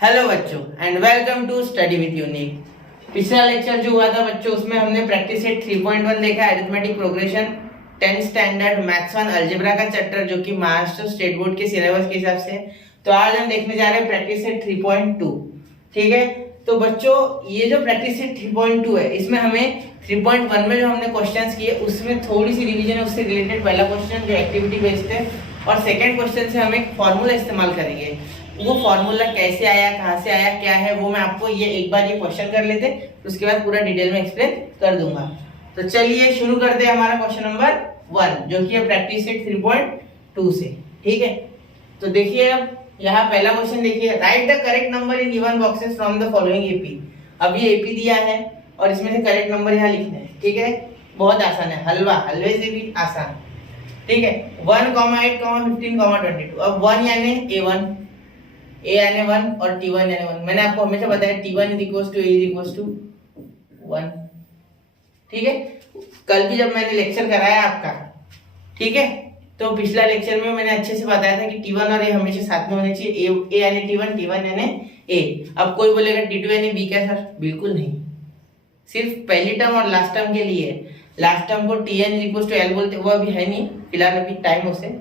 Hello बच्चों and welcome to study with Unique. पिछला lecture जो हुआ था बच्चों, उसमें हमने प्रैक्टिस सेट 3.1 देखा, arithmetic progression 10th standard maths 1 algebra का चैप्टर, जो कि महाराष्ट्र स्टेट बोर्ड के सिलेबस के हिसाब से। तो आज हम देखने जा रहे हैं प्रैक्टिस सेट 3.2। ठीक है, तो बच्चों ये जो प्रैक्टिस सेट 3.2 है, इसमें हमें 3.1 में जो हमने क्वेश्चंस किए उसमें थोड़ी सी रिवीजन है, उससे रिलेटेड पहला क्वेश्चन जो एक्टिविटी बेस्ड है, और सेकंड क्वेश्चन से हम एक फॉर्मूला इस्तेमाल करेंगे। वो फॉर्मूला कैसे आया, कहाँ से आया, क्या है, वो मैं आपको ये एक बार ये क्वेश्चन कर लेते, उसके बाद पूरा डिटेल में एक्सप्लेन कर दूंगा। तो चलिए शुरू करते हैं हमारा क्वेश्चन नंबर 1, जो कि है प्रैक्टिस सेट 3.2 से। ठीक है, तो देखिए अब यहाँ पहला क्वेश्चन देखिए, right the correct number in given boxes from the following AP. अब ये एपी दिया है और इसमें से करेक्ट नंबर यहाँ लिखना है। ठीक है, बहुत आसान है, हलवे से भी आसान। ठीक है, 1, 8, 15, 22। अब 1 यानी A1, A यानी 1 और T1 यानी 1। मैंने आपको हमेशा बताया T1 = A 1। ठीक है, कल भी जब मैंने लेक्चर कराया आपका, ठीक है, तो पिछला लेक्चर में मैंने अच्छे से बताया था कि T1 और A हमेशा साथ में होने चाहिए। A यानी T1, T1 यानी A। अब कोई बोलेगा T2 यानी B क्या सर? बिल्कुल नहीं, सिर्फ पहली टर्म और लास्ट टर्म के लिए। लास्ट टर्म को Tn = L बोलते, वो अभी है नहीं फिलहाल, अभी टाइम उसे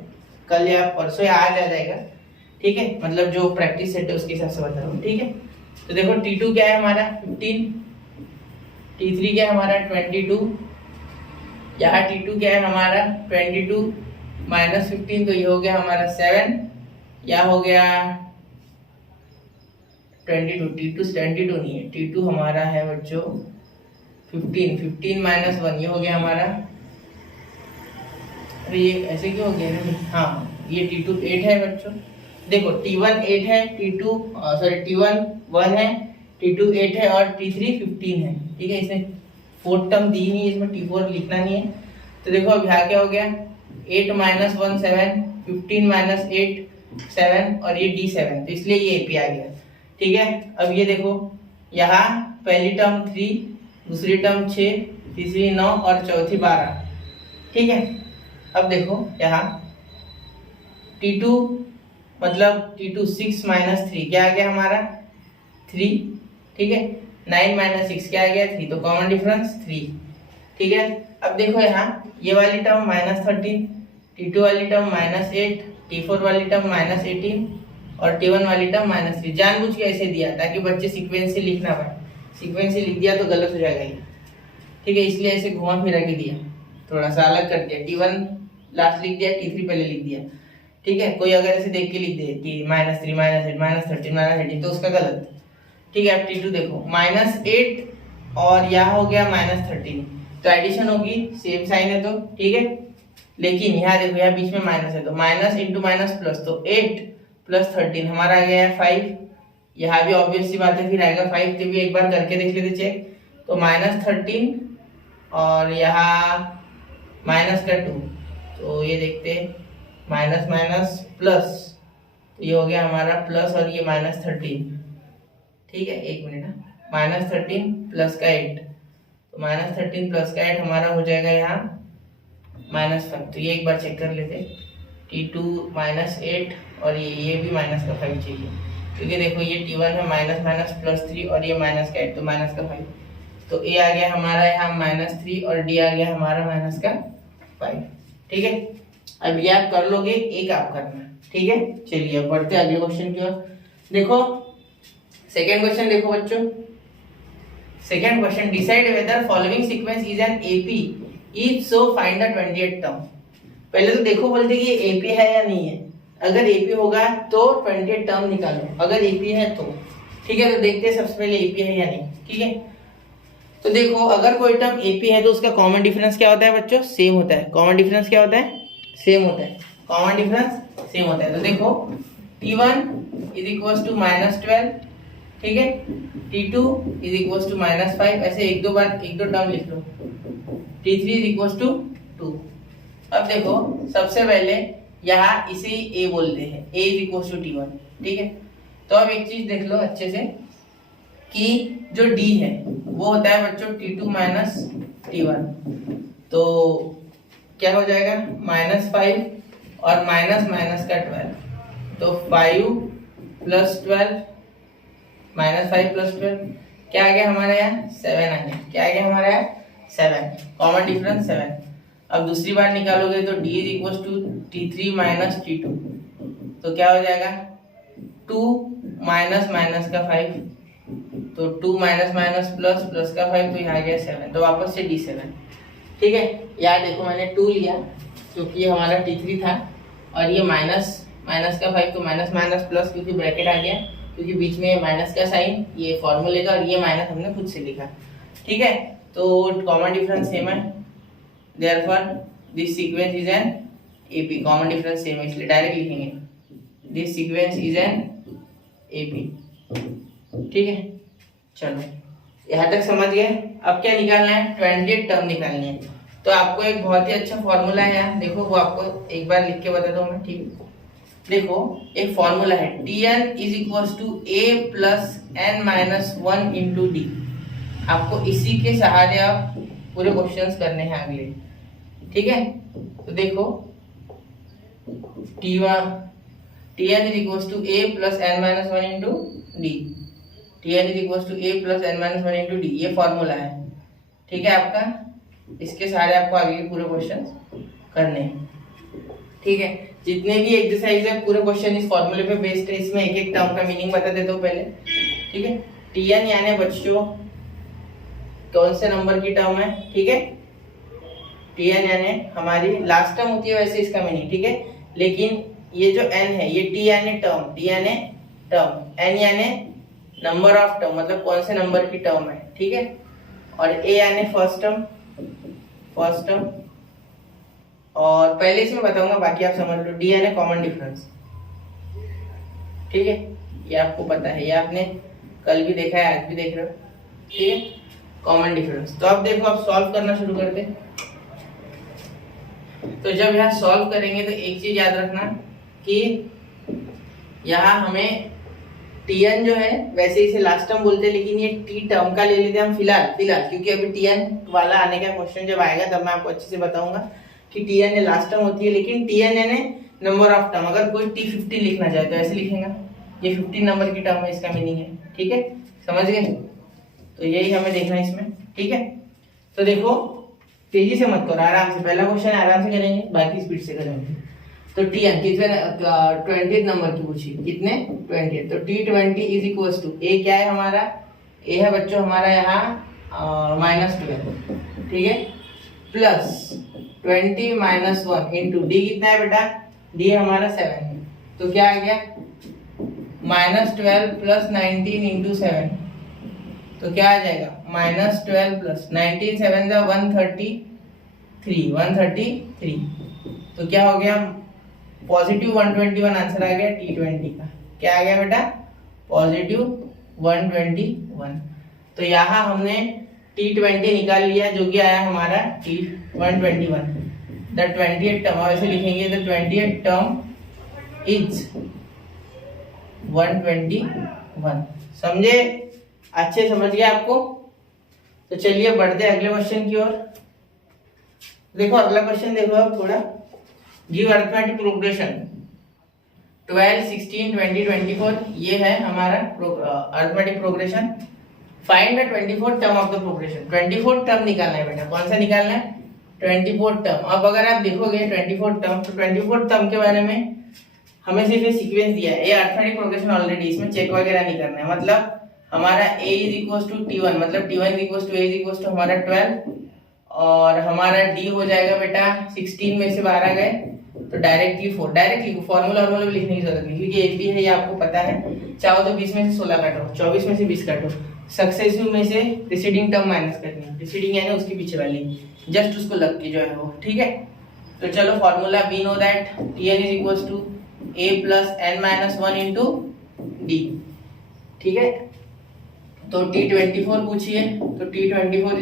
कल या परसों या आज आ जाएगा। ठीक है, मतलब जो प्रैक्टिस सेट है उसके हिसाब से बता रहा हूँ। ठीक है, तो देखो T2 क्या है हमारा 15, T3 क्या है हमारा 22, यहाँ T2 क्या है हमारा 22 माइनस 15, तो ये हो गया हमारा 7, या हो गया 22। T2 22 नहीं है, T2 हमारा है बच्चों 15 माइनस 1, ये हो गया हमारा, अरे ये ऐसे क्यों हो गया? हाँ, ये T2 8 है बच्चों। देखो T1 8 है, T1 1 है, T2 8 है और T3 15 है। ठीक है, इसमें फोर्थ टर्म दी नहीं है, इसमें T4 लिखना नहीं है। तो देखो अब यहाँ क्या हो गया, 8 माइनस 1 7, 15 माइनस 8 7, और ये D7, तो इसलिए ये AP आ गया। ठीक है, अब ये देखो यहाँ पहली टर्म 3, दूसरी टर्म 6, तीसरी 9 और चौथी 12। ठीक है, अब देखो यहाँ T2 मतलब T2 6 माइनस 3 क्या आ गया हमारा 3। ठीक है, 9 माइनस 6 क्या आ गया 3, तो कॉमन डिफरेंस 3। ठीक है, अब देखो यहाँ ये वाली टर्म माइनस 13, T2 वाली टर्म माइनस 8, T4 वाली टर्म माइनस 18 और T1 वाली टर्म माइनस 3। जानबूझ के ऐसे दिया ताकि बच्चे सीक्वेंस से लिख ना पाए, सीक्वेंस से लिख दिया तो गलत हो जाएगा ये। ठीक है, इसलिए ऐसे घुमा फिरा के दिया, थोड़ा सा अलग कर दिया। T1 लास्ट लिख दिया, T3 पहले लिख दिया। ठीक है, कोई अगर ऐसे देख के लिख दे -3 -8 -13 -18 तो उसका गलत। ठीक है, अब T2 देखो -8 और यहाँ हो गया -13, तो एडिशन होगी, सेम साइन है तो। ठीक है, लेकिन यहाँ देखो यहाँ बीच में माइनस है, तो माइनस इंटू माइनस प्लस, तो 8 प्लस 13 हमारा आ गया है 5। यहाँ भी ऑब्वियस सी बात है, फिर आएगा 5, तो भी एक बार करके देख लेते चेक। तो -13 और यहाँ माइनस का 2, तो ये देखते माइनस माइनस प्लस, तो ये हो गया हमारा प्लस और ये -13। ठीक है, एक मिनट, -13 प्लस का 8, तो -13 प्लस का 8 हमारा हो जाएगा यहाँ -5। तो ये एक बार चेक कर लेते, T2 -8 और ये भी माइनस का 5 चाहिए, क्योंकि देखो ये T1 है माइनस माइनस प्लस 3 और ये माइनस का 8, तो माइनस का 5। तो A आ गया हमारा यहाँ -3 और D आ गया हमारा माइनस का 5। ठीक है, अब ये आप कर लोगे, एक आप करना। ठीक है, चलिए अब बढ़ते हैं अगले क्वेश्चन की ओर। देखो सेकंड क्वेश्चन देखो बच्चों, second question, decide whether following sequence is an AP, if so find the 28th term. पहले तो देखो बोलते कि एपी है या नहीं है, अगर एपी होगा तो 28th टर्म निकालो, अगर एपी है तो। ठीक है, तो देखते हैं सबसे पहले एपी है या नहीं। ठीक है, तो देखो अगर कोई टर्म एपी है तो उसका कॉमन डिफरेंस क्या होता है बच्चों? सेम होता है। कॉमन डिफरेंस क्या होता है? सेम होता है। कॉमन डिफरेंस सेम होता है। तो देखो T1 = -12, ठीक है, T2 = -5, ऐसे एक दो टर्म लिख लो। T3 = 2। अब देखो सबसे पहले यहाँ इसे A बोलते हैं, A = T1। ठीक है, तो अब एक चीज देख लो अच्छे से कि जो D है वो होता है बच्चों T2 - T1, तो क्या हो जाएगा -5 और माइनस माइनस का 12, तो 5 + 12 -5 + 12 क्या आ गया हमारे यहाँ 7 आ गया। क्या आ गया हमारे यहाँ 7, कॉमन डिफरेंस 7। अब दूसरी बार निकालोगे तो d = T3 - T2, तो क्या हो जाएगा 2 माइनस माइनस का 5, तो 2 माइनस माइनस प्लस प्लस का 5, तो यहाँ आ गया 7, तो वापस से D7। ठीक है, यार देखो मैंने 2 लिया क्योंकि ये हमारा T3 था, और ये माइनस माइनस का 5, तो माइनस माइनस प्लस क्योंकि ब्रैकेट आ गया, क्योंकि बीच में माइनस का साइन ये फॉर्मूले का, और ये माइनस हमने खुद से लिखा। ठीक है, तो कॉमन डिफरेंस सेम है, therefore this sequence is an AP. Common difference same है इसलिए डायरेक्ट लिखेंगे this sequence is an AP. ठीक है, चलो यहाँ तक समझ गए। अब क्या निकालना है, 20th टर्म निकालनी है। तो आपको एक बहुत ही अच्छा फॉर्मूला है यहाँ, देखो वो आपको एक बार लिख के बता दूँ मैं। ठीक, देखो एक फॉर्मूला है Tn = A + n-1 × d। आपको इसी के सहारे आप पूरे क्वेश्चंस करने हैं अगले। ठीक है, तो देखो Tn = A + n-1 × d। Tn = A + n-1 × d, ये फॉर्मूला है। ठीक है आपका, इसके सहारे आपको आगे के पूरे क्वेश्चंस करने हैं। ठीक है, जितने भी एक्सरसाइज है पूरे क्वेश्चन इस फॉर्मूले पे बेस्ड है। इसमें एक एक टर्म का मीनिंग बता देता हूँ पहले। ठीक है, Tn यानी बच्चों कौन से नंबर की टर्म है। ठीक है, Tn यानी हमारी लास्ट टर्म होती है वैसे इसका मीनिंग। ठीक है, लेकिन ये जो n है ये T यानी टर्म, T यानी टर्म, n यानी नंबर ऑफ टर्म, मतलब कौन से नंबर की टर्म है। ठीक है, और A यानी फर्स्ट टर्म, फर्स्ट टर्म, और पहले इसमें बताऊंगा बाकी आप समझ लो। D यानी कॉमन डिफरेंस। ठीक है, ये आपको पता है, ये आपने कल भी देखा है, आज भी देख रहे हो। ठीक है, कॉमन डिफरेंस। तो अब देखो, अब सॉल्व करना शुरू करते हैं। तो जब यहाँ सॉल्व करेंगे तो एक चीज याद रखना कि यहाँ हमें Tn जो है वैसे इसे लास्ट टर्म बोलते हैं, लेकिन ये T टर्म का ले लेते हैं हम फिलहाल, क्योंकि अभी Tn वाला आने का क्वेश्चन जब आएगा तब मैं आपको अच्छे से बताऊंगा कि Tn ये लास्ट टर्म होती है, लेकिन Tn यानी नंबर ऑफ टर्म। अगर कोई T50 लिखना चाहे तो ऐसे लिखेगा, ये 15 नंबर की टर्म है, इसका मीनिंग है। ठीक है, समझ गए, तो यही हमें देखना है इसमें। ठीक है, तो देखो तेजी से मत करो, आराम से, पहला क्वेश्चन आराम से करेंगे, बाकी स्पीड से करेंगे। तो Tn कितने 20th नंबर की पूछी, कितने 20th, तो T20 = A क्या है हमारा, A है बच्चों हमारा यहाँ -12। ठीक है, प्लस 20 - 1 इंटू D कितना है बेटा, D हमारा 7 है, तो क्या आ गया -12 + 19 × 7, तो क्या आ जाएगा -12 + 19 7 = 133, 133, तो क्या हो गया पॉजिटिव 121 आंसर आ गया T20 का। क्या आ गया बेटा, पॉजिटिव 121। तो यहाँ हमने T20 निकाल लिया, जो कि आया हमारा T121, द 20th टर्म। और ऐसे लिखेंगे द 20th टर्म इज 121। समझे, अच्छे समझ गए आपको। तो चलिए बढ़ते अगले क्वेश्चन की ओर। देखो अगला क्वेश्चन देखो, अब थोड़ा गिव अरिथमेटिक प्रोग्रेशन 12, 16, 20, 24, ये है हमारा arithmetic progression. Find the 24th term of the progression. 24th term निकालना है बेटा, कौन सा निकालना है, 24th टर्म। अब अगर आप देखोगे 24th टर्म, तो 24th टर्म के बारे में हमें सिर्फ ये सीक्वेंस दिया है, ये अरिथमेटिक प्रोग्रेशन ऑलरेडी, इसमें चेक वगैरह नहीं करना है। मतलब हमारा A = T1, मतलब T1 = A = हमारा 12, और हमारा D हो जाएगा बेटा 16 में से 12 गए तो डायरेक्टली 4। डायरेक्टली फॉर्मूला भी लिखने की जरूरत नहीं, क्योंकि एक भी है ये आपको पता है। चाहो तो 20 में से 16 काटो, 24 में से 20 काटो, सक्सेसिव में से प्रीसीडिंग टर्म माइनस करनी है, प्रीसीडिंग यानी उसके पीछे वाली, जस्ट उसको लग के जो है वो। ठीक है, तो चलो formula we know that Tn = A + n-1 × D। ठीक है, तो T24 पूछिए, तो T24 =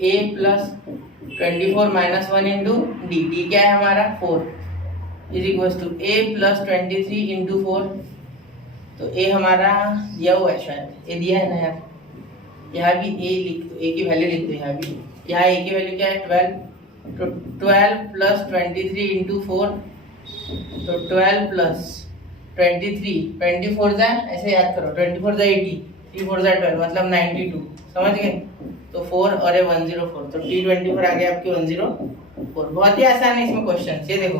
A + 24 - 1 × D। D क्या है हमारा 4, = A + 23 × 4, तो A हमारा दिया हुआ है, शायद A दिया है ना यार, यहाँ भी A लिख दो, A की वैल्यू लिख दो, यहाँ भी, यहाँ A की वैल्यू क्या है 12, तो 12 + 23 × 4, तो 12 + 23, 24 ऐसे याद करो, 24 80, T4 ज़ा 12 मतलब 92, समझ गए। तो 4 और ये 104, तो T24 आ गया आपकी 104। बहुत ही आसान है इसमें क्वेश्चन। ये देखो,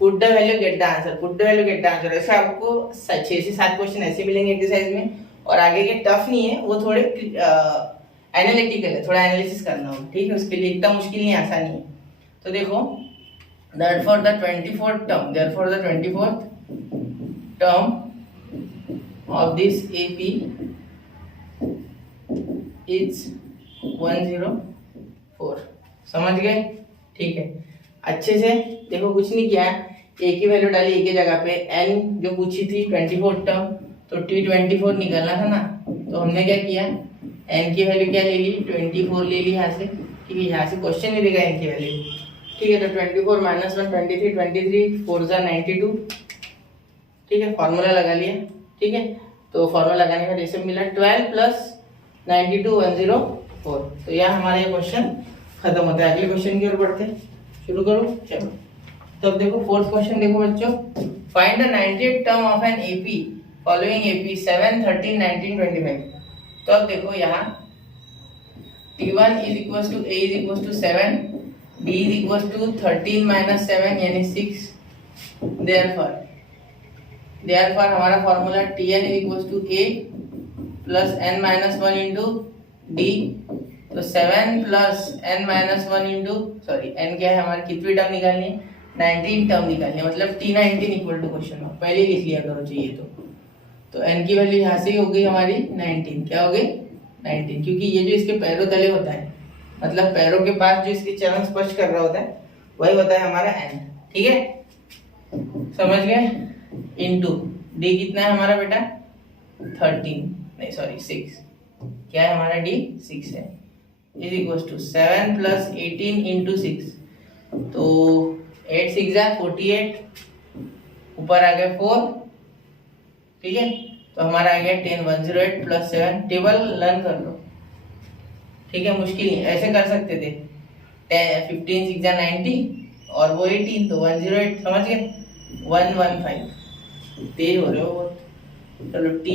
put the value get the answer, put the value get the answer, ऐसे आपको 6 से 7 क्वेश्चन ऐसे मिलेंगे एक्सरसाइज में। और आगे के टफ नहीं है, वो थोड़े एनालिटिकल है, थोड़ा एनालिसिस करना हो, ठीक है। उसके लिए इतना मुश्किल नहीं, आसानी है। तो देखो, therefore the 24th term of this AP is 104, समझ गए, ठीक है। अच्छे से देखो, कुछ नहीं किया, ए की वैल्यू डाली एक ही जगह पे, n जो पूछी थी 24 टर्म, तो T24 निकलना था ना, तो हमने क्या किया, n की वैल्यू क्या ले ली, 24 ले ली यहाँ से, ठीक है। यहाँ से क्वेश्चन नहीं देगा n की वैल्यू, ठीक है। तो 24 माइनस 1 23, 4 ज़ा 92, ठीक है। फॉर्मूला लगा लिया, ठीक है। तो फॉर्मूला लगाने का जैसे मिला 12 प्लस 92 104। तो यह हमारा ये क्वेश्चन खत्म होता है। अगले क्वेश्चन की ओर बढ़ते हैं, शुरू करो, चलो। तो अब देखो फोर्थ क्वेश्चन, देखो बच्चों, find the 98th term of an AP following AP 7 13 19 25। तो अब देखो यहाँ T1 is equal to A is equal to 7, D is equal to 13 minus 7 यानी 6। देयरफॉर हमारा formula Tn is equal to A plus n minus 1 into D। तो 7 plus n minus 1 into, sorry n क्या है हमारी, कितनी term निकालनी है, 19 term निकालनी है, मतलब T19 equal to question mark, पहले लिख लिया करो चाहिए तो n की वैल्यू यहाँ से ही हो गई हमारी 19, क्या हो गई 19, क्योंकि ये जो इसके पैरों तले होता है, मतलब पैरों के पास जो इसके चरण स्पर्श कर रहा होता है, वही होता है हमारा n, ठीक है, समझ गए। इनटू d कितना है हमारा बेटा 13, नहीं सॉरी 6, क्या है हमारा d 6 है, is equal to 7 plus 18 into 6। तो 8 6 जा 48, ऊपर आ गया 4, ठीक है। तो हमारा आ गया 10 108 प्लस 7। टेबल लर्न कर लो, ठीक है, मुश्किल नहीं, ऐसे कर सकते थे। 15 6 जा 90 और वो 18, तो 108, समझ गए, 115। तेज हो रहे हो बहुत। चलो T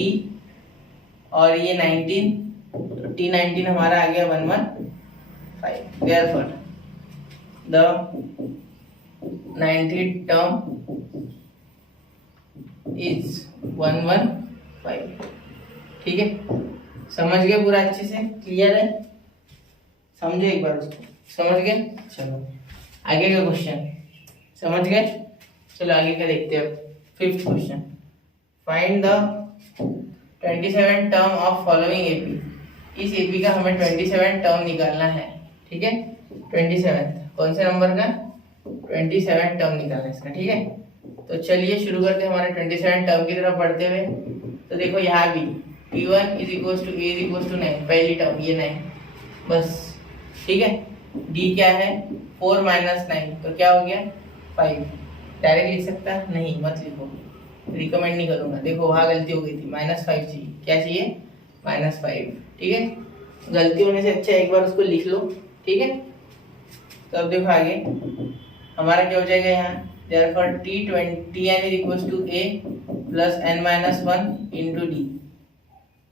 और ये 19, तो T19 हमारा आ गया 115। Therefore the 90th term is 115, ठीक है। समझ गए पूरा, अच्छे से क्लियर है, समझो एक बार उसको, समझ गए। चलो आगे का क्वेश्चन, समझ गए। चलो आगे का देखते हैं। Fifth question, find the 27 term of following AP. इस एपी का हमें 27 टर्म निकालना है, ठीक है। 27 कौन से नंबर का, 27 टर्म निकालना है इसका, ठीक है। तो चलिए शुरू करते हैं हमारे 27 टर्म की तरफ बढ़ते हुए। तो देखो यहाँ भी T1 is equal to A is equal to 9, पहली टर्म ये 9 बस, ठीक है। D क्या है 4 माइनस 9, तो क्या हो गया 5। डायरेक्ट लिख सकता नहीं, मत लिखो, रिकमेंड नहीं करूंगा। देखो वहाँ गलती हो गई थी, -5 चाहिए, क्या चाहिए -5, ठीक है। गलती होने से अच्छा एक बार उसको लिख लो, ठीक है। तो अब देखो आगे हमारा क्या हो जाएगा यहाँ, therefore T20n is equals to A plus n minus 1 into D।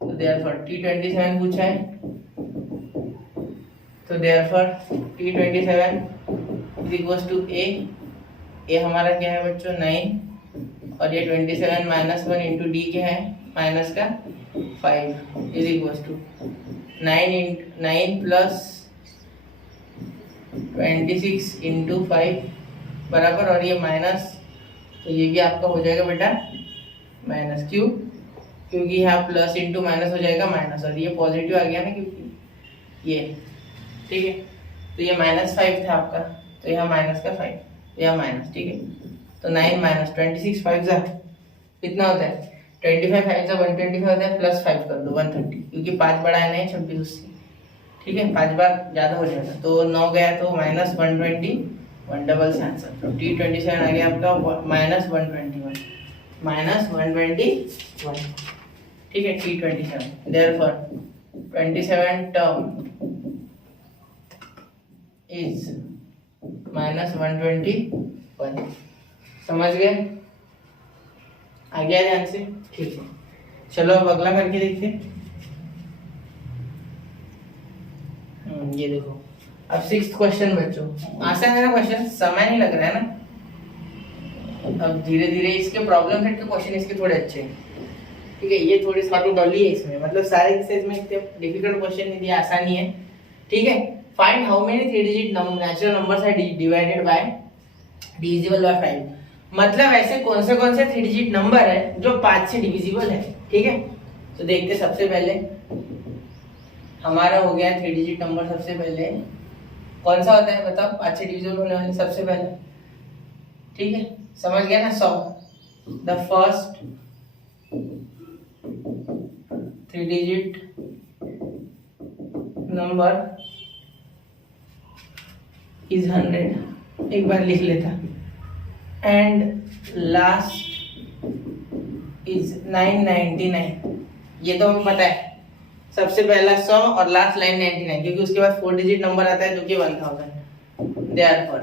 तो therefore T27 पूछा है, तो therefore T27 is equals to A हमारा क्या है बच्चों 9, और ये 27 माइनस 1 इंटू D क्या है माइनस का 5 is equal to 9 plus 26 into 5 बराबर, और ये माइनस, तो ये भी आपका हो जाएगा बेटा माइनस, क्योंकि यहाँ प्लस इंटू माइनस हो जाएगा माइनस, और ये पॉजिटिव आ गया ना क्योंकि ये, ठीक है। तो ये -5 था आपका, तो यहाँ माइनस का 5, यहाँ माइनस, ठीक है। तो 9 माइनस 26 5 जा कितना होता है, 25 5 जा 125 होता है, प्लस 5 कर दो 130, क्योंकि 5 बड़ा है नहीं 26 उससे, ठीक है। 5 बार ज़्यादा हो जाएगा, तो 9 गया तो -120, 1 डबल से आंसर। तो T27 आ गया आपका -121, ठीक है। T27 therefore 27 term is -121, समझ गए, आ गया ध्यान से, ठीक है। चलो अब अगला करके देखते हैं। ये देखो अब 6th क्वेश्चन बच्चों, आसान है ना क्वेश्चन, समय नहीं लग रहा है ना। अब धीरे धीरे इसके प्रॉब्लम सेट के क्वेश्चन इसके थोड़े अच्छे हैं, ठीक है। ये थोड़ी सॉर्ट आउट डॉली है इसमें, मतलब सारे केसेस में इतने डिफिकल्ट क्वेश्चन नहीं दिया, आसानी है, ठीक है। Find how many 3 digit natural numbers are divided by divisible by 5, मतलब ऐसे कौन से 3 डिजिट नंबर है जो 5 से डिविजिबल है, ठीक है। तो देखते सबसे पहले हमारा हो गया 3 डिजिट नंबर, सबसे पहले कौन सा होता है बताओ 5 से डिविजिबल होने वाले, सबसे पहले, ठीक है, समझ गया ना। 100 the first 3 digit number is 100, एक बार लिख लेता, एंड लास्ट इज 999, ये तो हमें पता है, सबसे पहला 100 और लास्ट लाइन 99, क्योंकि उसके बाद 4 डिजिट नंबर आता है जो कि 1000। Therefore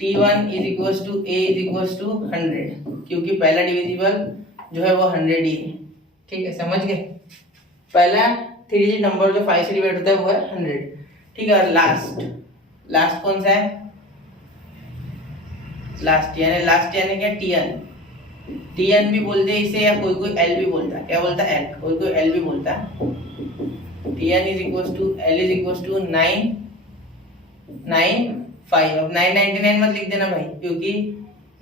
T1 is equals to A is equals to 100, क्योंकि पहला डिविजिबल जो है वो 100 ही है, ठीक है, समझ गए। पहला 3 डिजिट नंबर जो 5 से डिवाइड होता है वो है 100, ठीक है। और लास्ट कौन सा है, लास्ट यानी क्या, TN भी बोलते हैं इसे, या कोई L भी बोलता है, क्या बोलता है L, कोई L भी बोलता है। TN is equals to L is equals to 995। अब 999 मत लिख देना भाई, क्योंकि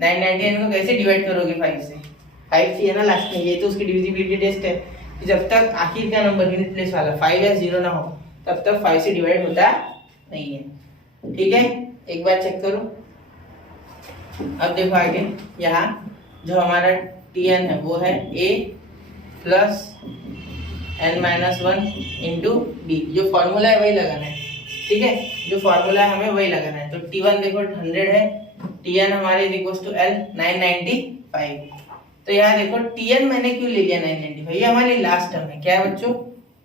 999 को कैसे डिवाइड करोगे 5 से, 5 चाहिए ना लास्ट में, ये तो उसकी डिविजिबिलिटी टेस्ट है कि जब तक आखिर का नंबर यूनिट प्लेस वाला 5 या 0 ना हो तब तक 5 से डिवाइड होता नहीं है, ठीक है। एक बार चेक करो, अब देखो आगे, यहाँ जो हमारा Tn है वो है A plus n-1 into D, जो फॉर्मूला है वही लगाना है, ठीक है, जो फॉर्मूला है हमें वही लगाना है। तो T1 देखो 100 है, Tn हमारे इज इक्वल्स टू L 995। तो यहाँ देखो Tn मैंने क्यों ले लिया 995, ये हमारी लास्ट टर्म है, क्या है बच्चों,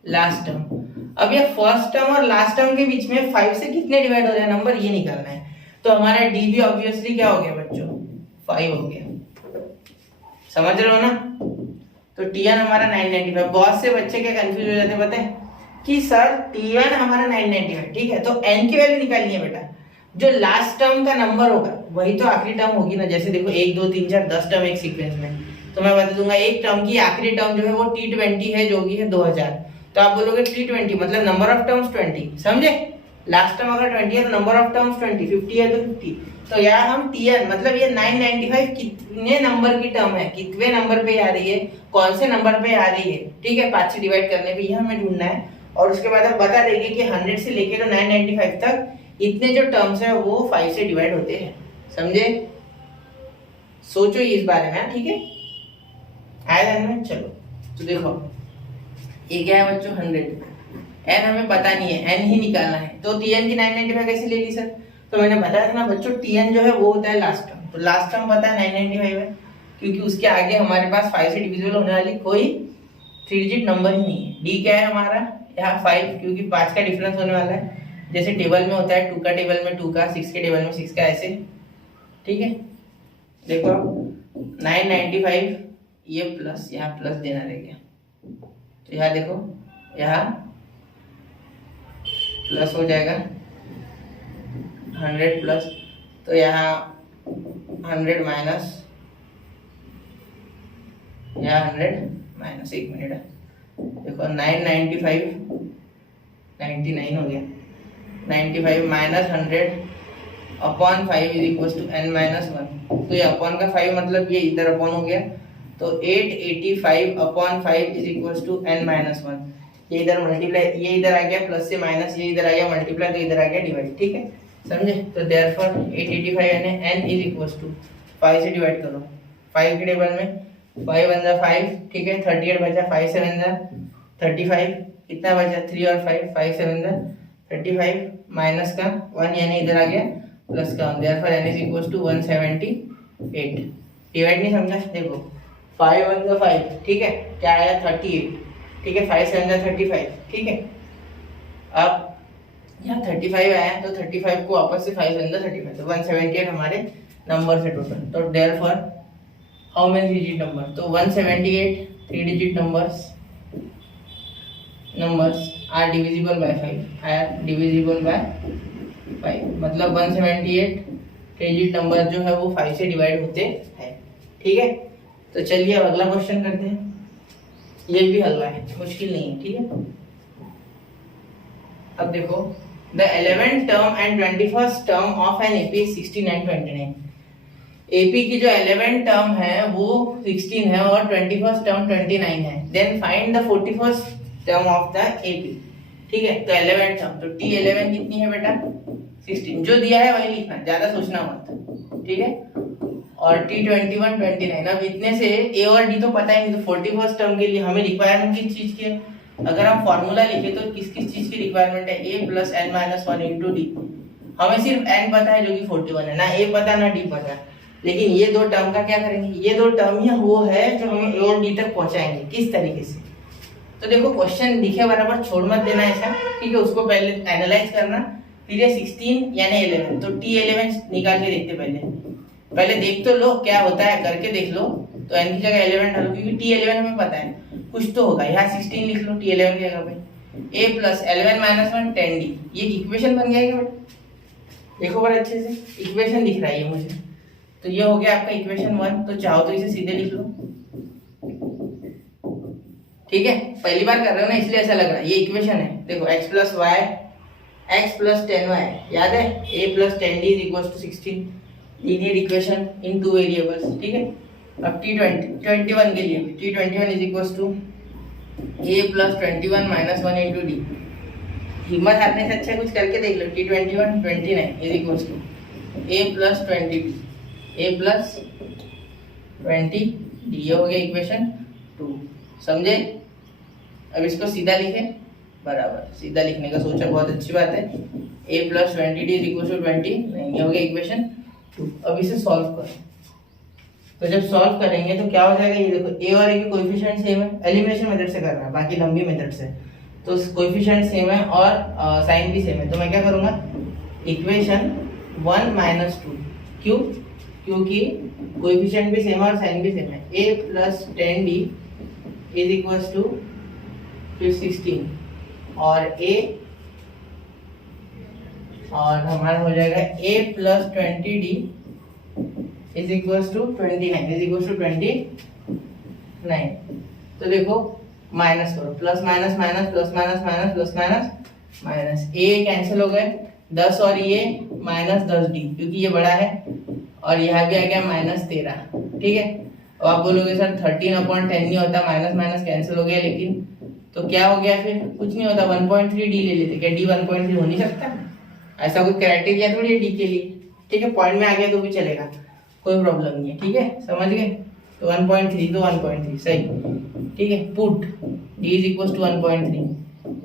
लास्ट टर्म। अब ये फर्स्ट टर्म और लास्ट टर्म के बीच में 5 से कितने डिवाइड हो रहे हैं नंबर, ये निकालना है। तो हमारा D भी ऑब्वियसली क्या हो गया बच्चों, 5 हो गया, समझ रहे हो ना। तो Tn हमारा 995। बहुत से बच्चे क्या कंफ्यूज हो जाते हैं पता है कि सर Tn हमारा 995, ठीक है, तो n की वैल्यू निकालनी है बेटा, जो लास्ट टर्म का नंबर होगा वही तो आखिरी टर्म होगी ना। जैसे देखो 1 2 3 4 10 टर्म एक सीक्वेंस में, तो मैं बता दूंगा एक टर्म की आखिरी टर्म जो है वो T20 है, जो कि है 2000, तो आप बोलोगे T20 मतलब नंबर ऑफ टर्म्स 20, समझे। लास्ट टर्म अगर 20 है तो नंबर ऑफ टर्म्स 20, 50 है तो 50। तो यहाँ हम Tn मतलब ये 995 कितने नंबर की टर्म है, कितने नंबर पे आ रही है, कौन से नंबर पे आ रही है, ठीक है, 5 से डिवाइड करने पे, ये हमें ढूंढना है। और उसके बाद हम बता देंगे कि 100 से लेके तो 995 तक इतने जो टर्म्स है वो 5 से डिवाइड होते हैं, समझे। सोचो इस बारे में, ठीक है, आया ध्यान में। चलो तो देखो ये क्या है बच्चों 100, n हमें पता नहीं है, n ही निकालना है। तो Tn की 995 कैसे ले ली सर, तो मैंने बताया था ना बच्चों Tn जो है वो होता है लास्ट टर्म, तो लास्ट टर्म पता है 995 है, क्योंकि उसके आगे हमारे पास 5 से डिविजिबल होने वाली कोई 3 डिजिट नंबर ही नहीं है। D क्या है हमारा यहाँ 5, क्योंकि 5 का डिफरेंस होने वाला है, जैसे टेबल में होता है 2 का टेबल में 2 का, 6 के टेबल में 6 का, ऐसे, ठीक है। देखो 995 ये प्लस, यहाँ प्लस देना रह गया, तो यहाँ देखो यहाँ प्लस हो जाएगा 100 प्लस, तो यहाँ 100 माइनस, यहाँ 100 माइनस, एक मिनट है, देखो 995 99 हो गया, 95 minus 100 upon 5 is equal to n-1। तो ये अपॉन का 5 मतलब ये इधर अपॉन हो गया, तो 885 upon 5 is equal to n-1। ये इधर मल्टीप्लाई, ये इधर आ गया प्लस से माइनस, ये इधर आ गया मल्टीप्लाई, तो इधर आ गया डिवाइड, ठीक है, समझे। तो देयरफॉर 885 यानी n इज इक्वल टू 5 से डिवाइड करो, 5 के टेबल में 5 वन जा 5, ठीक है, 38 बचा, 5 7 जा 35, कितना बचा 3 और 5, 5 7 जा 35, माइनस का 1 यानी इधर आ गया प्लस का 1, therefore n is equal to 178। Divide नहीं समझा, देखो 5 वन जा 5, ठीक है, क्या आया 38, ठीक है, 5 7 जा 35, ठीक है। अब यहाँ 35 आया, तो 35 को वापस से 5 7 जा 35, तो 178 हमारे नंबर से टोटल। तो therefore how many digit number, तो 178 3 digit numbers numbers are divisible by 5, मतलब 178 डिजिट नंबर जो है वो 5 से डिवाइड होते हैं। ठीक है, तो चलिए अब अगला क्वेश्चन करते हैं। ये भी हलवा है, मुश्किल नहीं है। ठीक है, अब देखो, the 11th term and 21st term of an AP 69, 29। AP की जो 11th टर्म है वो 16 है और 21st टर्म 29 है। Then find the 41st term of the AP. ठीक है, तो 11th टर्म, तो T11 कितनी है बेटा? 16। जो दिया है वही लिखना, ज्यादा सोचना मत। ठीक है, और T21 29। अब इतने से ए और डी तो पता ही नहीं, तो 41st टर्म के लिए हमें रिक्वायरमेंट किस चीज की है? अगर हम फॉर्मूला लिखे तो किस किस चीज की रिक्वायरमेंट है? a plus n minus 1 into d. हमें सिर्फ n पता है जो कि 41 है, ना a पता ना d पता। लेकिन ये दो टर्म का क्या करेंगे? ये दो टर्म ही वो है जो हमें a और d तक पहुंचाएंगे। किस तरीके से? तो देखो, क्वेश्चन लिखे बराबर छोड़ मत देना ऐसा, ठीक है? उसको पहले एनालाइज करना, फिर ये 16 यानी 11, तो T11 निकाल के देखते पहले देख तो लो क्या होता है, करके देख लो। तो n की जगह 11 डालो, क्योंकि T11 हमें पता है कुछ तो होगा। यहाँ 16 लिख लो T11 की जगह पे। a प्लस 11 माइनस 1 10d, ये इक्वेशन बन जाएगा बेटा। देखो बड़ा अच्छे से इक्वेशन दिख रहा है ये मुझे। तो ये हो गया आपका इक्वेशन 1। तो चाहो तो इसे सीधे लिख लो। ठीक है, पहली बार कर रहे हो ना इसलिए ऐसा लग रहा है। ये इक्वेशन है, देखो x plus y x plus 10y, याद है? a plus 10d is equal to 16, linear equation in two variables. ठीक है, अब T21 के लिए T21 is equal to a plus 21 minus 1 into d. हिम्मत हारने से अच्छा कुछ करके देख लो। T21 29 is equal to a plus 20d, a plus 20d। ये हो गया इक्वेशन 2। समझे? अब इसको सीधा लिखे, बराबर सीधा लिखने का सोचा, बहुत अच्छी बात है। a plus 20d is equal to 20, नहीं, ये हो गया इक्वेशन 2। अब इसे सॉल्व करो। तो जब सॉल्व करेंगे तो क्या हो जाएगा? ये देखो, a और a के कोएफिशिएंट सेम है। एलिमिनेशन मेथड से करना है, बाकी लंबी मेथड से। तो कोएफिशिएंट सेम है और साइन भी सेम है। तो मैं क्या करूंगा? Equation 1 minus 2। क्यों? क्योंकि कोएफिशिएंट भी सेम है और साइन भी सेम है। a plus 10d is equal to फिर 16 और a, और हमारा हो जाएगा a plus 20d is equal to 29 is equal to 29। तो देखो, माइनस करो, plus minus minus plus minus minus plus minus minus, a cancel हो गए, 10 और ये माइनस 10d, क्योंकि ये बड़ा है, और यहाँ भी आ गया माइनस 13। ठीक है, और आप बोलोगे सर 13/10 नहीं होता, माइनस माइनस कैंसिल हो गया, लेकिन तो क्या हो गया? फिर कुछ नहीं होता, 1.3d ले लेते। क्या d 1.3 हो नहीं सकता? ऐसा कोई क्राइटेरिया थोड़ी है d के लिए। ठीक है, पॉइंट में आ गया तो भी चलेगा, कोई प्रॉब्लम नहीं है। ठीक है, समझ गए? तो 1.3 तो 1.3 सही। ठीक है, put d is equal to 1.3।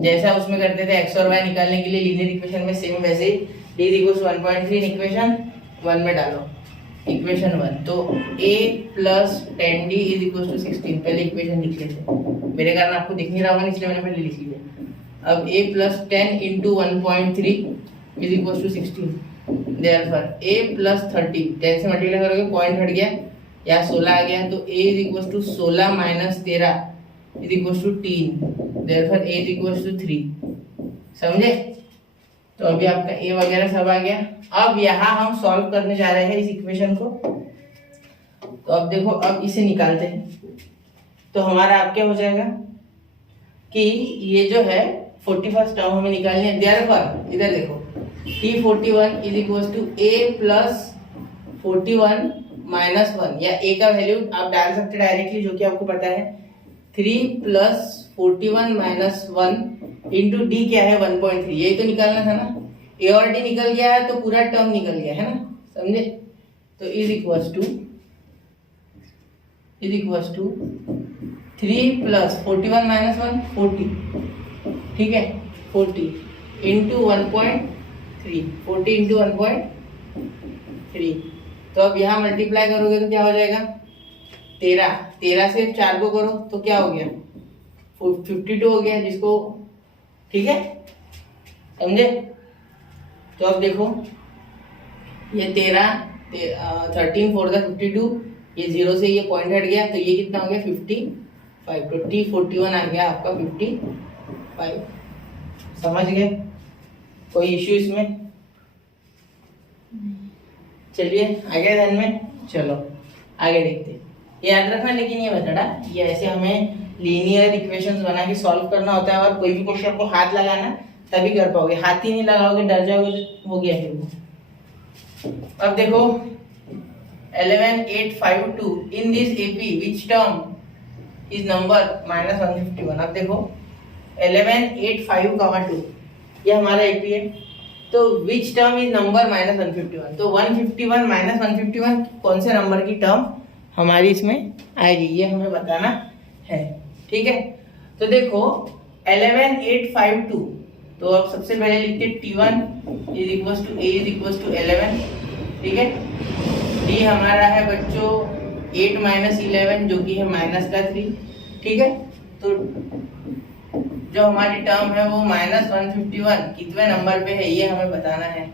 जैसा उसमें करते थे x और y निकालने के लिए लीनियर इक्वेशन में, सेम वैसे ही d is equal to 1.3 equation 1 में डालो। इक्वेशन 1, तो a plus 10d is equal to 16। पहले इक्वेशन लिख लेते, मेरे कारण आपको दिख नहीं रहा होगा इसलिए मैंने पहले लिख लिया। अब a plus 10 into 1.3 is equal to 16। Therefore a plus 30, 10 से मल्टीप्लाई करोगे पॉइंट हट गया, यहाँ 16 आ गया, तो a is equal to 16 minus 13 is equal to 3। Therefore a is equal to 3। समझे? तो अभी आपका a वगैरह सब आ गया। अब यहाँ हम सॉल्व करने जा रहे हैं इस इक्वेशन को। तो अब देखो, अब इसे निकालते हैं। तो हमारा आप क्या हो जाएगा कि ये जो है 41st टर्म हमें निकालनी है। देयरफॉर इधर देखो, T41 is equal to a plus 41 minus 1, या a का वैल्यू आप डाल सकते डायरेक्टली, जो कि आपको पता है 3 प्लस 41 माइनस 1 इंटू डी क्या है 1.3। यही तो निकालना था ना। a और d निकल गया है तो पूरा टर्म निकल गया है ना, समझे? तो is equal to 3 plus 41 minus 1 40। ठीक है, 40 इंटू 1.3, 40 इंटू 1.3। तो अब यहाँ मल्टीप्लाई करोगे तो क्या हो जाएगा? 13 से 4 को करो तो क्या हो गया? 52 हो गया, जिसको, ठीक है, समझे? तो अब देखो, ये 13 4 52, ये 0 से ये पॉइंट हट गया, तो ये कितना हो गया? 55। तो T41 आ गया आपका 5। समझ गए? कोई इश्यू इसमें? चलिए आगे ध्यान में, चलो आगे देखते। याद रखना लेकिन ये बता, ये ऐसे हमें लीनियर इक्वेशंस बना के सॉल्व करना होता है, और कोई भी क्वेश्चन को हाथ लगाना तभी कर पाओगे, हाथ ही नहीं लगाओगे डर जाओगे तो हो गया फिर वो। अब देखो 11852 in this AP which term is number -151। अब देखो 11852 ये हमारा एपी है, तो विच टर्म इज नंबर -151, तो 151 -151 कौन से नंबर की टर्म हमारी इसमें आएगी, ये हमें बताना है। ठीक है, तो देखो 11852, तो अब सबसे पहले लिखते T1 = A = 11। ठीक है, D हमारा है बच्चों 8 - 11 जो कि है -3। ठीक है, तो जो हमारी टर्म है वो -151 कितने नंबर पे है ये हमें बताना है।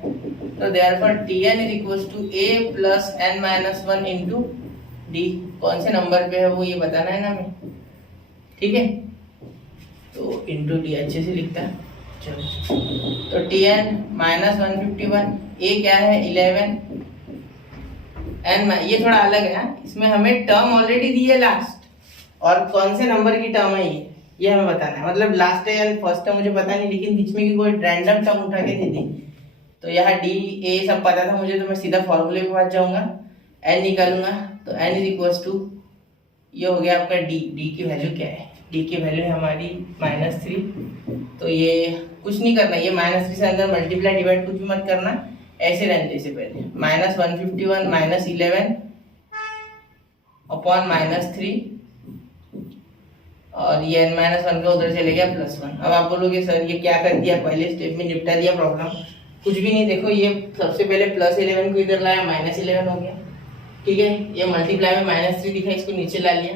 तो therefore Tn = A + n-1 × D, कौन से नंबर पे है वो ये बताना है ना हमें। ठीक है, तो इंटू डी अच्छे से लिखता है। चलो, तो Tn -151, A क्या है 11, n ये थोड़ा अलग है, इसमें हमें टर्म ऑलरेडी दी है लास्ट, और कौन से नंबर की टर्म है ये हमें बताना है। मतलब लास्ट है या फर्स्ट है मुझे पता नहीं, लेकिन बीच में की कोई रैंडम टर्म उठा के दे दी। तो यहाँ डी ए सब पता था मुझे, तो मैं सीधा फॉर्मूले के पास जाऊंगा, n निकालूंगा, तो n = ये हो गया आपका d। d की वैल्यू क्या है, d की वैल्यू है हमारी -3। तो ये कुछ नहीं करना, ये -3 से अंदर मल्टीप्लाई डिवाइड कुछ भी मत करना, ऐसे रहने जैसे पहले -151 - 11 अपॉन -3, और ये n-1 का उधर चले गया +1। अब आप बोलोगे सर ये क्या कर दिया, पहले स्टेप में निपटा दिया प्रॉब्लम। कुछ भी नहीं, देखो ये सबसे पहले +11 को इधर लाया, -11 हो गया। ठीक है, ये मल्टीप्लाई में -3 दिखा, इसको नीचे ला लिया,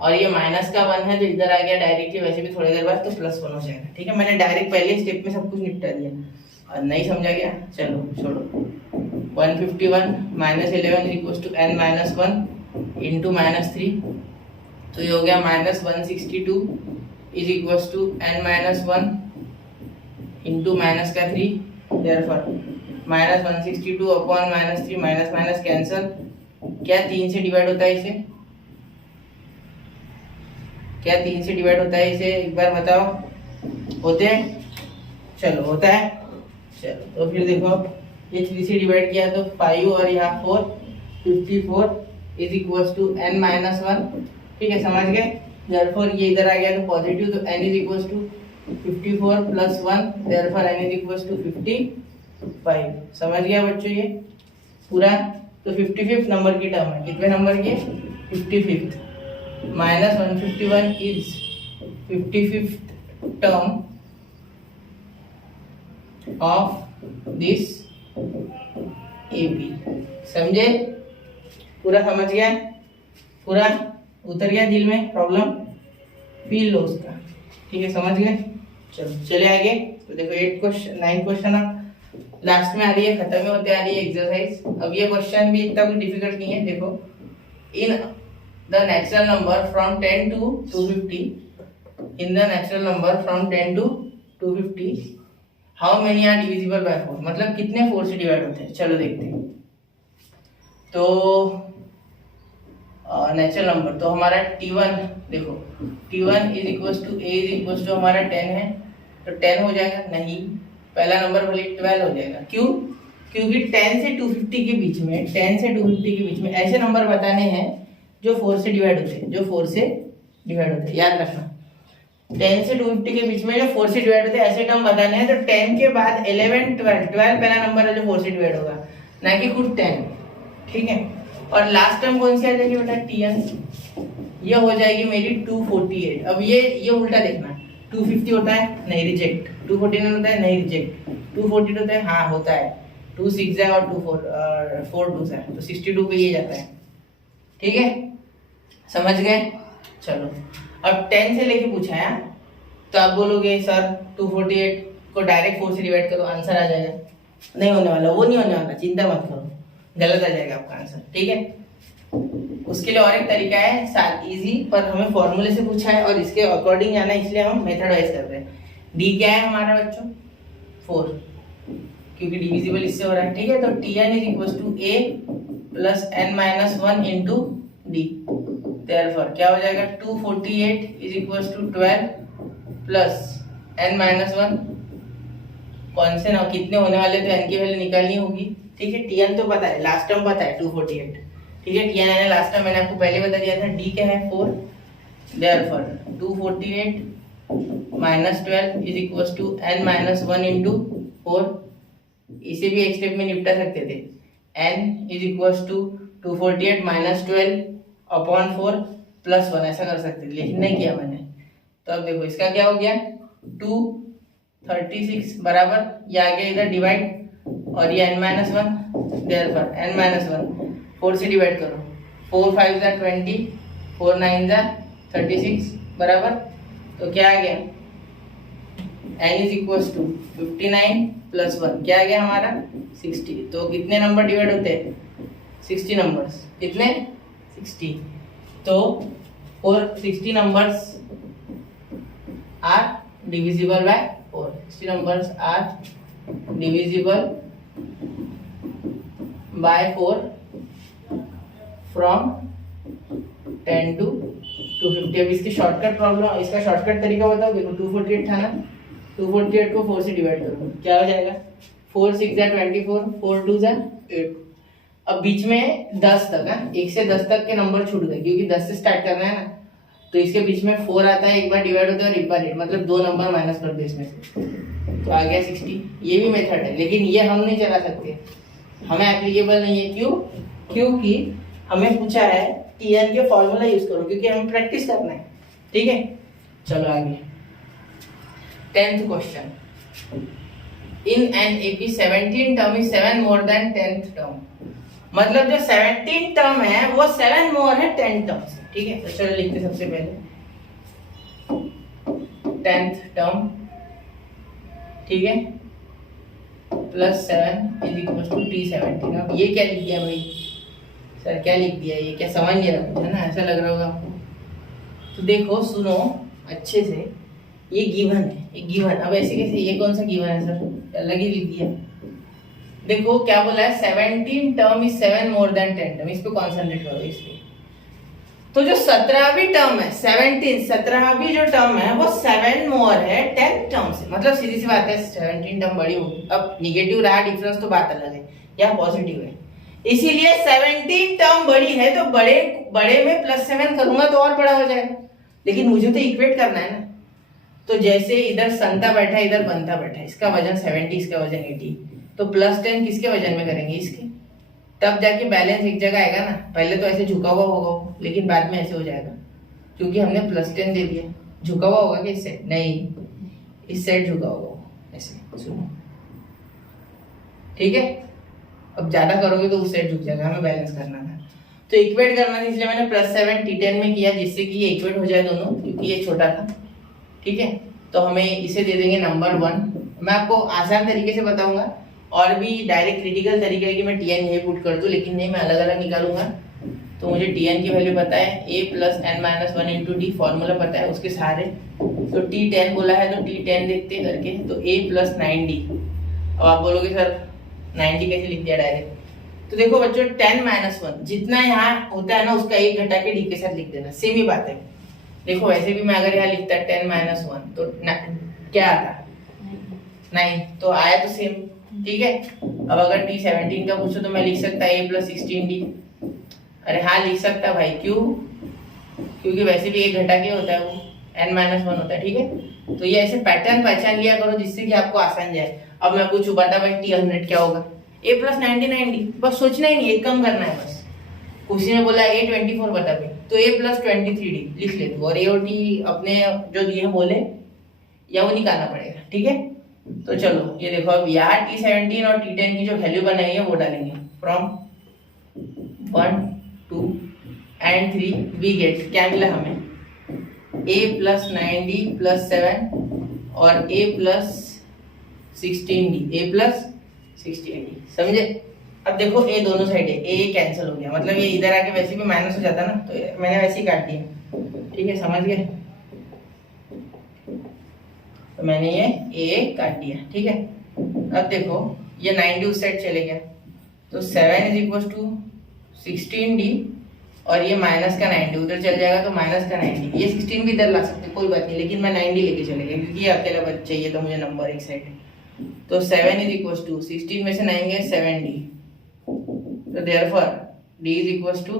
और ये माइनस का 1 है तो इधर आ गया डायरेक्टली, वैसे भी थोड़ी देर बाद तो +1 हो जाएगा। ठीक है, मैंने डायरेक्ट पहले स्टेप में सब कुछ निपटा दिया, और नहीं समझा गया चलो छोड़ो। 151 - 11 = n-1 × -3, तो ये हो गया -162 = n-1 × -3। Therefore -162 upon -3, minus cancel, क्या 3 से डिवाइड होता है इसे, क्या 3 से डिवाइड होता है इसे, एक बार बताओ, होते हैं? चलो होता है, चलो तो फिर देखो ये 3 से डिवाइड किया तो 5 और यहाँ 4, 54 = n-1। ठीक है, समझ गए? देयरफॉर ये इधर आ गया तो पॉजिटिव, तो n = 54 + 1, देयरफॉर n = 55। समझ गया बच्चों ये पूरा? तो 55th नंबर की टर्म है, कितने नंबर की? 55th। -151 is 55th term of this AB। समझे? पूरा समझ गया? पूरा उतर गया दिल में प्रॉब्लम, फील लो उसका। ठीक है, समझ गए? चलो चले आगे। तो देखो 9 क्वेश्चन अब लास्ट में आ रही है, खत्म होते आ रही है एक्सरसाइज। अब ये क्वेश्चन भी इतना कुछ डिफिकल्ट नहीं है। देखो, इन the natural number from 10 to 250, in the natural number from 10 to 250 how many are divisible by 4, मतलब कितने 4 से डिवाइड होते हैं। चलो देखते हैं। तो नेचुरल नंबर तो हमारा T1, देखो T1 = A = हमारा 10 है, तो 10 हो जाएगा, नहीं पहला नंबर भले 12 हो जाएगा। क्यों? क्योंकि 10 से 250 के बीच में, 10 से 250 के बीच में ऐसे नंबर बताने हैं जो 4 से डिवाइड होते हैं, जो 4 से डिवाइड होते हैं, याद रखना। 10 से 250 के बीच में जो 4 से डिवाइड होते हैं ऐसे टर्म बताने हैं। तो 10 के बाद 11, 12 पहला नंबर है जो 4 से डिवाइड होगा, ना कि खुद 10। ठीक है, और लास्ट टर्म कौन सी आ जाएगी बेटा? Tn। ये हो जाएगी मेरी 248। अब ये उल्टा देखना, 250 होता है, नहीं रिजेक्ट। 249 होता है, नहीं रिजेक्ट। 248 होता है, हाँ होता है। 2 6 है और 4 2 है, तो 62 पे ये जाता है। ठीक है, समझ गए? चलो, अब 10 से लेके पूछा है, तो आप बोलोगे सर 248 को डायरेक्ट 4 से डिवाइड करो, आंसर आ जाएगा। नहीं होने वाला, वो नहीं होने वाला, चिंता मत करो, गलत आ जाएगा आपका आंसर। ठीक है, उसके लिए और एक तरीका है, इजी, पर हमें फॉर्मूले से पूछा है और इसके अकॉर्डिंग जाना है, इसलिए हम मेथड वाइज कर रहे हैं। डी क्या है हमारा बच्चों 4, क्योंकि डिविजिबल इससे हो रहा है, ठीक है। तो Tn is equal to a plus n minus 1 into d. Therefore क्या हो जाएगा 248 is equal to 12 plus n minus 1, कौन से ना कितने होने वाले तो n की वैल्यू निकालनी होगी, ठीक है। Tn तो पता है, लास्ट टर्म पता है 248, ठीक है। Tn है लास्ट टर्म मैंने आपको पहले बता दिया था। d क्या है 4, therefore 248 minus 12 is equal to n minus 1 into 4। इसे भी एक स्टेप में निपटा सकते थे। n is equal to 248 minus 12 upon 4 plus 1 ऐसा कर सकते थे, लेकिन नहीं किया मैंने। तो अब देखो इसका क्या हो गया 236 बराबर, ये आ गया इधर डिवाइड और ये n minus 1, therefore n minus 1 4 से डिवाइड करो, 4 5 जा 20, 4 9 जा 36 बराबर। तो क्या आ गया n is equal to 59 plus 1 क्या आ गया हमारा 60। तो कितने नंबर डिवाइड होते हैं 60 नंबर्स, कितने 60। तो और 60 numbers are divisible by 4, 60 numbers are divisible by 4 from 10 to 250। अब इसकी शॉर्टकट प्रॉब्लम, इसका शॉर्टकट तरीका बताओ। देखो 248 था ना, 248 को 4 से डिवाइड करो, क्या हो जाएगा 4 6 जा 24, 4 2 जा 8। अब बीच में 10 तक है, 1 से 10 तक के नंबर छूट गए क्योंकि 10 से स्टार्ट करना है ना। तो इसके बीच में 4 आता है, एक बार डिवाइड होता है और एक बार 8, मतलब 2 नंबर माइनस कर दो इसमें से, तो आ गया 60। ये भी मेथड है, लेकिन ये हम नहीं चला सकते, हमें एप्लीकेबल नहीं है। क्यों? क्योंकि हमें पूछा है Tn के फॉर्मूला यूज करो, क्योंकि हमें प्रैक्टिस करना है, ठीक है। चलो आगे 10th question. In an AP 17 term is 7 more than 10th term. मतलब जो 17 टर्म है वो 7 मोर है 10 टर्म से, ठीक है। तो चलो लिखते सबसे पहले 10th टर्म, ठीक है, plus 7 is equal to T17। अब ये क्या लिख दिया भाई सर, क्या लिख दिया, ये क्या समझ नहीं रहा कुछ, है ना, ऐसा लग रहा होगा आपको। तो देखो सुनो अच्छे से, ये गिवन है, ये गिवन। अब ऐसे कैसे, ये कौन सा गिवन है सर, अलग ही लिख दिया। देखो क्या बोला है 17 term is 7 more than 10 term, इस पे कॉन्सेंट्रेट करो इसलिए। तो जो 17वीं टर्म है 17वीं जो टर्म है वो 7 मोर है 10 टर्म से, मतलब सीधी सी बात है 17 टर्म बड़ी होगी। अब निगेटिव रहा डिफरेंस तो बात अलग है, या पॉजिटिव है, इसीलिए 17 टर्म बड़ी है तो बड़े में +7 करूंगा तो और बड़ा हो जाएगा, लेकिन मुझे तो इक्वेट करना है ना। तो जैसे इधर संता बैठा इधर बनता बैठा, इसका वजन 70 इसका वजन 80, तो +10 किसके वजन में करेंगे, इसके, तब जाके बैलेंस एक जगह आएगा ना। पहले तो ऐसे झुका हुआ होगा, लेकिन बाद में ऐसे हो जाएगा क्योंकि हमने +10 दे दिया। झुका हुआ होगा कि इस साइड, नहीं इस साइड झुका होगा, ऐसे सुनो, ठीक है। अब ज्यादा करोगे तो उस साइड झुक जाएगा, हमें बैलेंस करना था तो इक्वेट करना था, इसलिए मैंने +7 T10 में किया, जिससे कि ये इक्वेट हो जाए दोनों, क्योंकि ये छोटा था, ठीक है। तो हमें इसे दे देंगे नंबर 1। मैं आपको आसान तरीके से बताऊंगा, और भी डायरेक्ट क्रिटिकल तरीका है कि मैं Tn यही पुट कर दूं, लेकिन नहीं, मैं अलग अलग निकालूंगा। तो मुझे Tn की वैल्यू पता है, a + n - 1 × d, फॉर्मूला पता है उसके सारे। तो T10 बोला है तो T10 देखते करके, तो a + 9d। अब आप बोलोगे सर 90 कैसे लिख दिया डायरेक्ट, तो देखो बच्चों 10 - 1 जितना यहाँ होता है ना उसका 1 घटा के d के साथ लिख देना, सेम ही बात है। देखो वैसे भी मैं अगर यहाँ लिखता 10 - 1 तो क्या आता 9, तो आया तो सेम, ठीक है। अब अगर T17 का पूछो तो मैं लिख सकता a + 16d। अरे हाँ लिख सकता भाई, क्यों? क्योंकि वैसे भी 1 घटा के होता है, वो n - 1 होता है, ठीक है। तो ये ऐसे पैटर्न पहचान लिया करो जिससे कि आपको आसान जाए। अब मैं पूछूं बता भाई T100 क्या होगा, a + 99d, बस सोचना ही नहीं, एक कम करना है बस। कुछ ने बोला a24 बता भाई, तो a + 23d लिख ले तू, और a और t अपने जो दिए बोले या वो निकालना पड़ेगा, ठीक है। तो चलो ये देखो, अब यहाँ T17 और T10 की जो वैल्यू बनाई है वो डालेंगे, फ्रॉम 1 2 and 3 वी गेट, क्या मिला हमें a + 9d + 7 और a + 16d, a + 16d, समझे। अब देखो a दोनों साइड है, a कैंसिल हो गया, मतलब ये इधर आके वैसे भी माइनस हो जाता ना, तो मैंने वैसे ही काट दिया, ठीक है, समझ गए। तो मैंने ये ए काट दिया, ठीक है। अब देखो ये 90 उस साइड चले गया, तो 7 इज इक्वल टू 16D और ये माइनस का 90 उधर चल जाएगा तो माइनस का 90, ये 16 भी इधर ला सकते कोई बात नहीं, लेकिन मैं 90 लेके चले गया क्योंकि ये अकेला बच चाहिए तो मुझे नंबर एक साइड। तो 7 इज इक्वल टू 16 में से 9 गए 7D, तो therefore D is equal to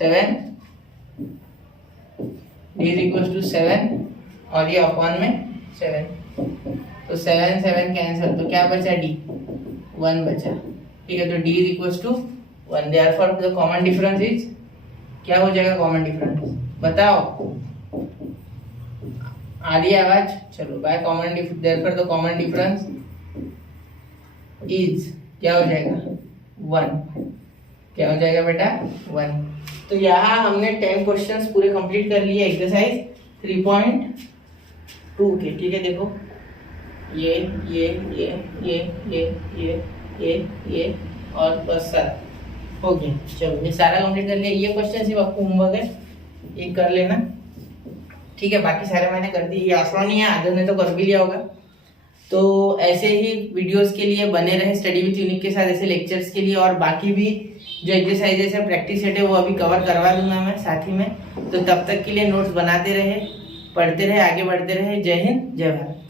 7, D is equal to 7 और ये अपॉन में 7, तो 7 7 कैंसिल, तो क्या बचा D 1 बचा, ठीक है। तो D is equal to 1, therefore the common difference is, क्या हो जाएगा कॉमन डिफरेंस बताओ, आ रही है आवाज, चलो by common therefore the common difference is क्या हो जाएगा 1, क्या हो जाएगा बेटा 1। तो यहाँ हमने 10 क्वेश्चंस पूरे कंप्लीट कर लिए एक्सरसाइज 3.2 के, ठीक है। देखो ये और बस सारा हो गया, चलो ये सारा कंप्लीट कर लिया। ये क्वेश्चन सिर्फ आपको होमवर्क है, ये कर लेना, ठीक है। बाकी सारे मैंने कर दिए, ये आसान ही है, आधे ने तो कर भी लिया होगा। तो ऐसे ही वीडियोस के लिए बने रहे स्टडी विथ यूनिक के साथ, ऐसे लेक्चर्स के लिए, और बाकी भी जो एक्सरसाइजेस है प्रैक्टिस सेट है वो अभी कवर करवा दूंगा मैं साथ ही में। तो तब तक के लिए नोट्स बनाते रहे, पढ़ते रहे, आगे बढ़ते रहे। जय हिंद, जय भारत।